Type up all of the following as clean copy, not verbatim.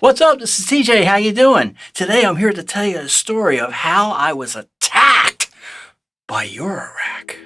What's up? This is TJ. How you doing? Today I'm here to tell you a story of how I was attacked by Eurorack.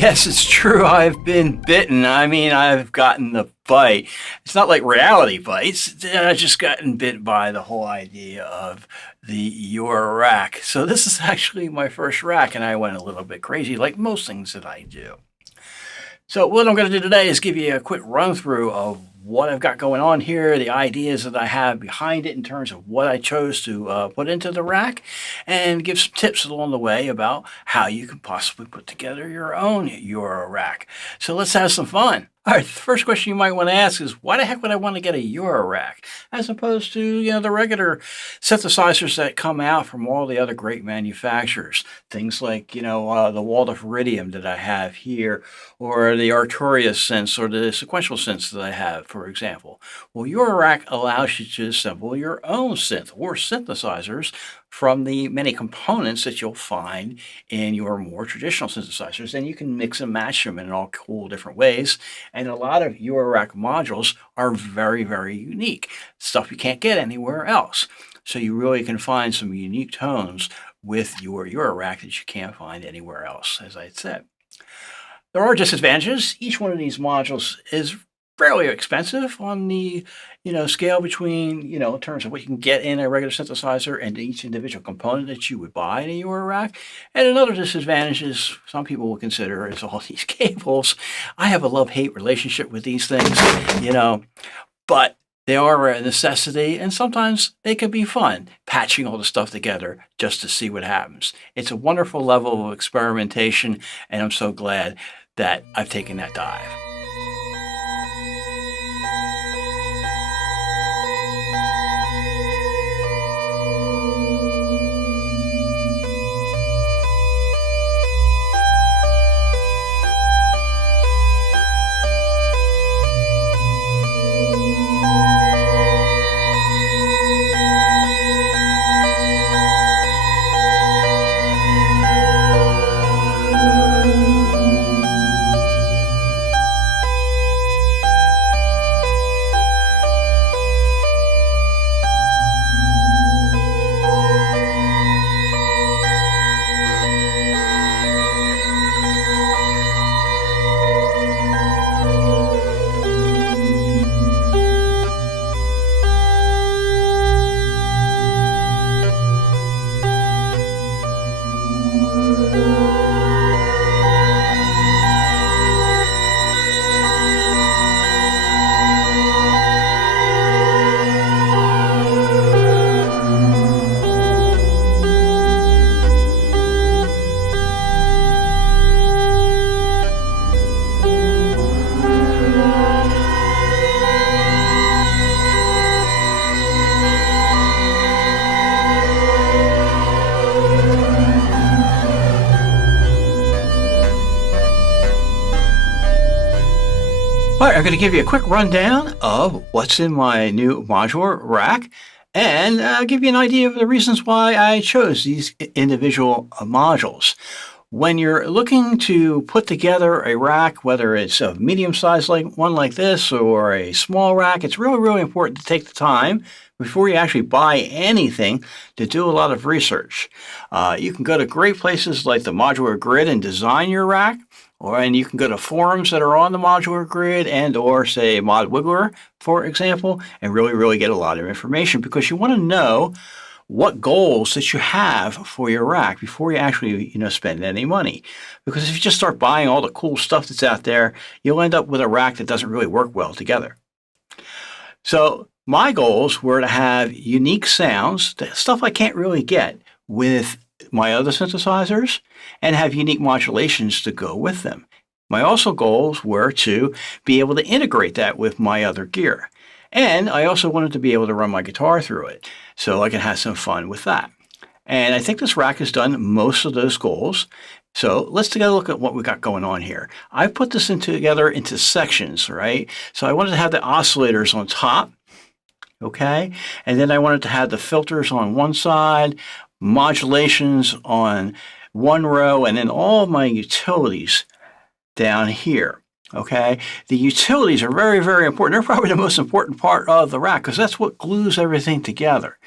Yes, it's true. I've been bitten. I mean, I've gotten the bite. It's not like reality bites. I've just gotten bit by the whole idea of the Eurorack. So this is actually my first rack, and I went a little bit crazy, like most things that I do. So what I'm going to do today is give you a quick run through of what I've got going on here, the ideas that I have behind it in terms of what I chose to put into the rack, and give some tips along the way about how you can possibly put together your own Eurorack. So let's have some fun. All right, the first question you might want to ask is, why the heck would I want to get a Eurorack as opposed to, the regular synthesizers that come out from all the other great manufacturers? Things like, the Waldorf Iridium that I have here, or the Arturia synths, or the sequential synths that I have, for example. Well, Eurorack allows you to assemble your own synth or synthesizers from the many components that you'll find in your more traditional synthesizers, and you can mix and match them in all cool different ways. And a lot of Eurorack modules are very, very unique, stuff you can't get anywhere else. So you really can find some unique tones with your Eurorack that you can't find anywhere else, as I said. There are disadvantages. Each one of these modules is fairly expensive on the scale between in terms of what you can get in a regular synthesizer and each individual component that you would buy in a Eurorack. And another disadvantage is some people will consider is all these cables. I have a love-hate relationship with these things, but they are a necessity, and sometimes they can be fun, patching all the stuff together just to see what happens. It's a wonderful level of experimentation, and I'm so glad that I've taken that dive. All right, I'm going to give you a quick rundown of what's in my new modular rack and give you an idea of the reasons why I chose these individual modules. When you're looking to put together a rack, whether it's a medium-sized one like this or a small rack, it's really, really important to take the time before you actually buy anything to do a lot of research. You can go to great places like the Modular Grid and design your rack, and you can go to forums that are on the Modular Grid and or say Mod Wiggler, for example, and really, really get a lot of information because you want to know what goals that you have for your rack before you actually spend any money. Because if you just start buying all the cool stuff that's out there, you'll end up with a rack that doesn't really work well together. So my goals were to have unique sounds, stuff I can't really get with my other synthesizers, and have unique modulations to go with them. My also goals were to be able to integrate that with my other gear. And I also wanted to be able to run my guitar through it so I can have some fun with that. And I think this rack has done most of those goals. So let's take a look at what we got going on here. I've put this together into sections, right? So I wanted to have the oscillators on top, okay? And then I wanted to have the filters on one side, modulations on one row, and then all of my utilities down here. Okay, the utilities are very, very important. They're probably the most important part of the rack because that's what glues everything together.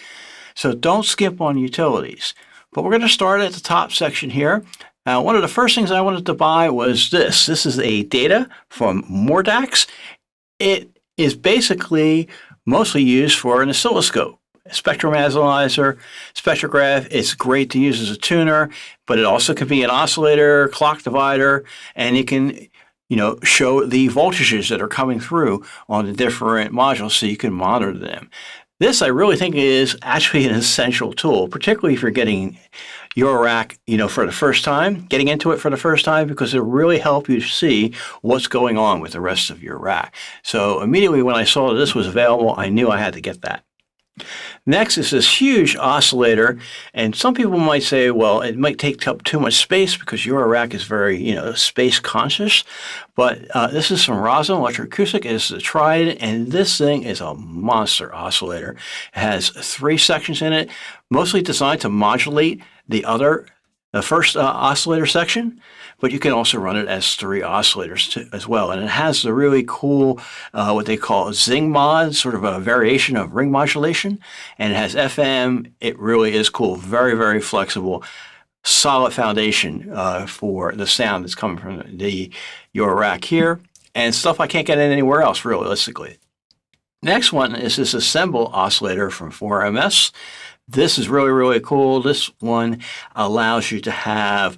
So don't skip on utilities. But we're going to start at the top section here. One of the first things I wanted to buy was this. This is a data from Mordax. It is basically mostly used for an oscilloscope. Spectrum analyzer, spectrograph. It's great to use as a tuner, but it also can be an oscillator, clock divider, and it can show the voltages that are coming through on the different modules so you can monitor them. This I really think is actually an essential tool, particularly if you're getting your rack, for the first time, getting into it for the first time, because it'll really help you see what's going on with the rest of your rack. So immediately when I saw that this was available, I knew I had to get that. Next is this huge oscillator, and some people might say, well, it might take up too much space because your rack is very, space conscious. But this is from Rossum Electro-Acoustic. It's the Trident, and this thing is a monster oscillator. It has 3 sections in it, mostly designed to modulate the first oscillator section, but you can also run it as 3 oscillators as well. And it has the really cool, what they call zing mod, sort of a variation of ring modulation. And it has FM. It really is cool. Very, very flexible, solid foundation for the sound that's coming from your rack here. and stuff I can't get anywhere else, realistically. Next one is this Ensemble Oscillator from 4MS. This is really, really cool. This one allows you to have,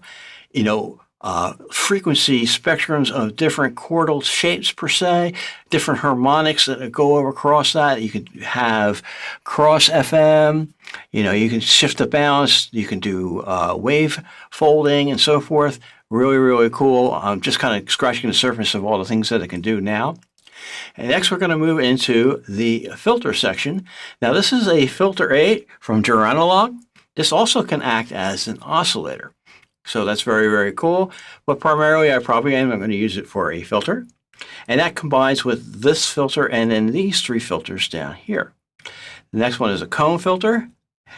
frequency spectrums of different chordal shapes per se, different harmonics that go across that. You can have cross FM, you can shift the balance, you can do wave folding and so forth. Really, really cool. I'm just kind of scratching the surface of all the things that it can do now. And next we're going to move into the filter section. Now this is a filter 8 from Joranalogue. This also can act as an oscillator. So that's very, very cool. But primarily I probably am going to use it for a filter. And that combines with this filter and then these 3 filters down here. The next one is a cone filter.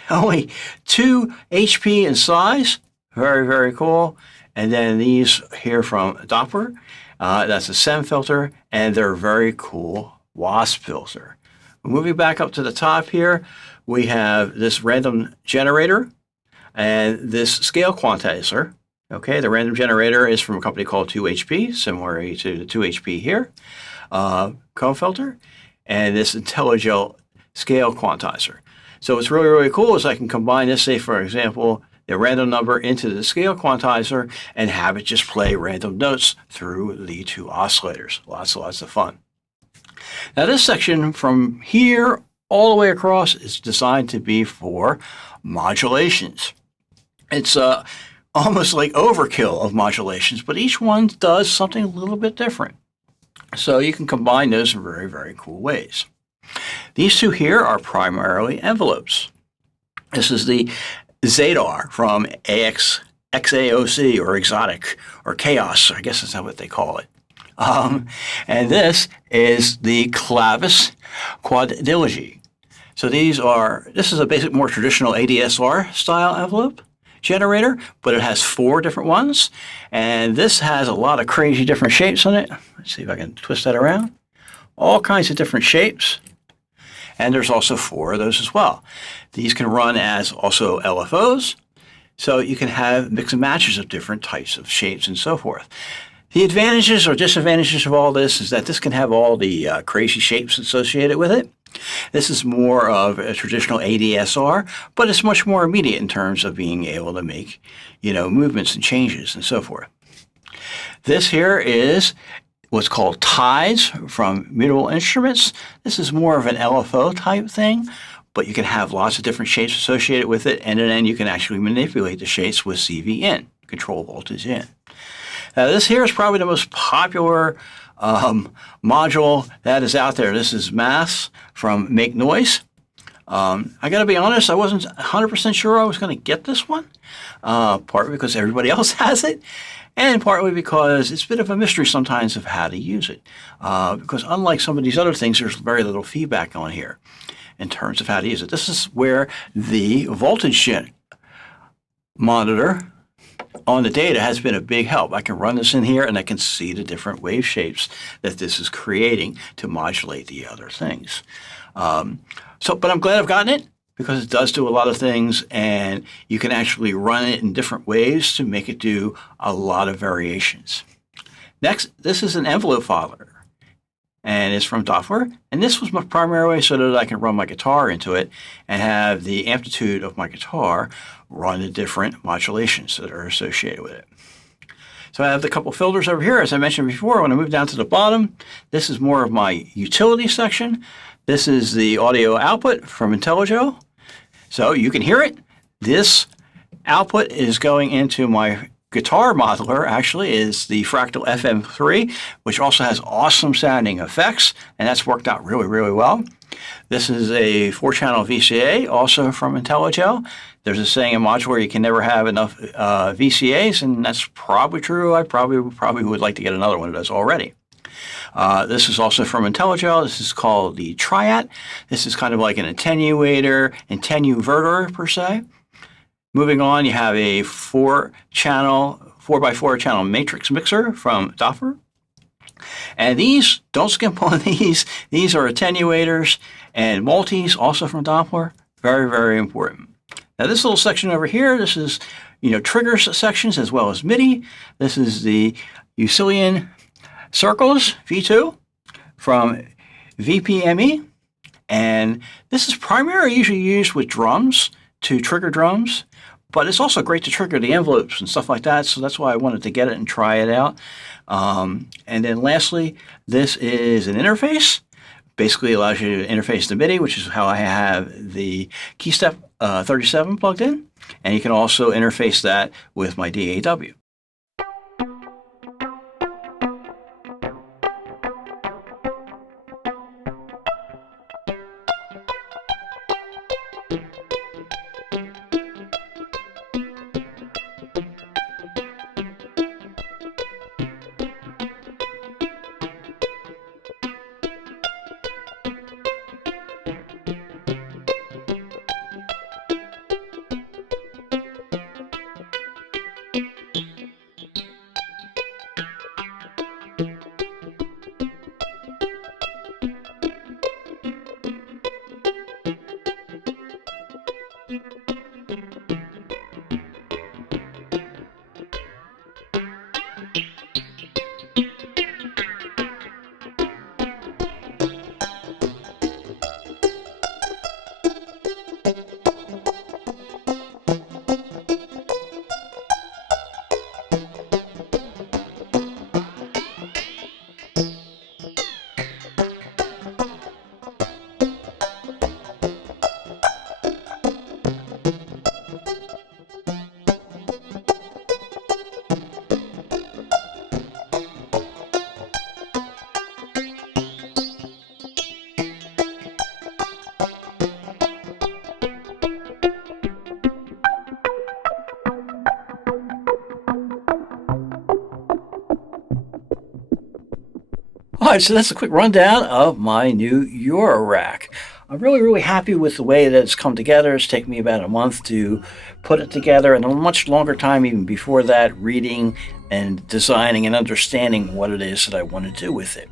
Only 2 HP in size. Very, very cool. And then these here from Doepfer. That's a SEM filter, and they're very cool WASP filter. Moving back up to the top here, we have this random generator and this scale quantizer. Okay, the random generator is from a company called 2HP, similar to the 2HP here. Cone filter, and this Intellijel scale quantizer. So what's really, really cool is I can combine this, say for example, the random number into the scale quantizer and have it just play random notes through the 2 oscillators. Lots of fun. Now this section from here all the way across is designed to be for modulations. It's almost like overkill of modulations, but each one does something a little bit different. So you can combine those in very, very cool ways. These 2 here are primarily envelopes. This is the Zadar from Xaoc or Exotic or Chaos, I guess that's what they call it. And this is the Klavis Quadigy. So this is a basic, more traditional ADSR style envelope generator, but it has 4 different ones. And this has a lot of crazy different shapes on it. Let's see if I can twist that around. All kinds of different shapes. And there's also 4 of those as well. These can run as also LFOs, so you can have mix and matches of different types of shapes and so forth. The advantages or disadvantages of all this is that this can have all the crazy shapes associated with it. This is more of a traditional ADSR, but it's much more immediate in terms of being able to make, movements and changes and so forth. This here is what's called tides from Mutable instruments. This is more of an LFO type thing, but you can have lots of different shapes associated with it, and then you can actually manipulate the shapes with CV in, control voltage in. Now this here is probably the most popular module that is out there. This is Mass from Make Noise. I got to be honest, I wasn't 100% sure I was going to get this one, partly because everybody else has it, and partly because it's a bit of a mystery sometimes of how to use it. Because unlike some of these other things, there's very little feedback on here in terms of how to use it. This is where the voltage monitor on the data has been a big help. I can run this in here and I can see the different wave shapes that this is creating to modulate the other things. But I'm glad I've gotten it because it does do a lot of things, and you can actually run it in different ways to make it do a lot of variations. Next, this is an envelope filer, and it's from Doepfer, and this was my primary way so that I can run my guitar into it and have the amplitude of my guitar run the different modulations that are associated with it. So I have the couple filters over here. As I mentioned before, when I move down to the bottom, this is more of my utility section. This is the audio output from Intellijel. So you can hear it. This output is going into my guitar modeler, actually, is the Fractal FM3, which also has awesome sounding effects, and that's worked out really, really well. This is a 4-channel VCA, also from Intellijel. There's a saying in modular you can never have enough VCAs, and that's probably true. I probably would like to get another one of those already. This is also from Intellijel. This is called the Triatt. This is kind of like an attenuator, attenuverter per se. Moving on, you have a 4x4 channel matrix mixer from Doepfer. And these, don't skimp on these. These are attenuators and multis, also from Doepfer. Very, very important. Now this little section over here, this is, triggers sections as well as MIDI. This is the Euclidean Circles V2 from VPME. And this is primarily usually used with drums to trigger drums, but it's also great to trigger the envelopes and stuff like that. So that's why I wanted to get it and try it out. And then lastly, this is an interface. Basically allows you to interface to MIDI, which is how I have the KeyStep 37 plugged in. And you can also interface that with my DAW. All right, so that's a quick rundown of my new Eurorack. I'm really happy with the way that it's come together. It's taken me about a month to put it together, and a much longer time even before that, reading and designing and understanding what it is that I want to do with it.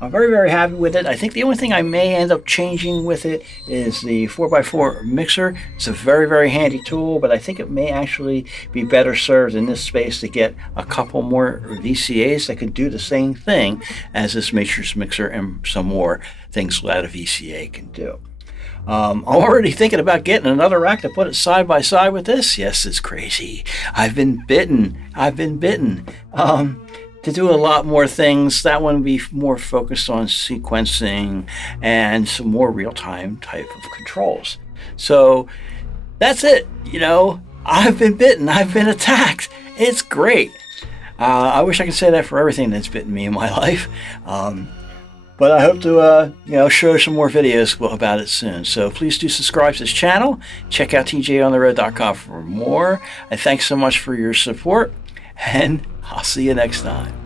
I'm very happy with it. I think the only thing I may end up changing with it is the 4x4 mixer. It's a very handy tool, but I think it may actually be better served in this space to get a couple more VCAs that can do the same thing as this matrix mixer and some more things that a VCA can do. I'm already thinking about getting another rack to put it side by side with this. Yes, it's crazy. I've been bitten. To do a lot more things. That one would be more focused on sequencing and some more real-time type of controls. So that's it. You know, I've been bitten. I've been attacked. It's great. I wish I could say that for everything that's bitten me in my life. But I hope to, show some more videos about it soon. So please do subscribe to this channel. Check out tjontheroad.com for more. And thanks so much for your support. And I'll see you next time.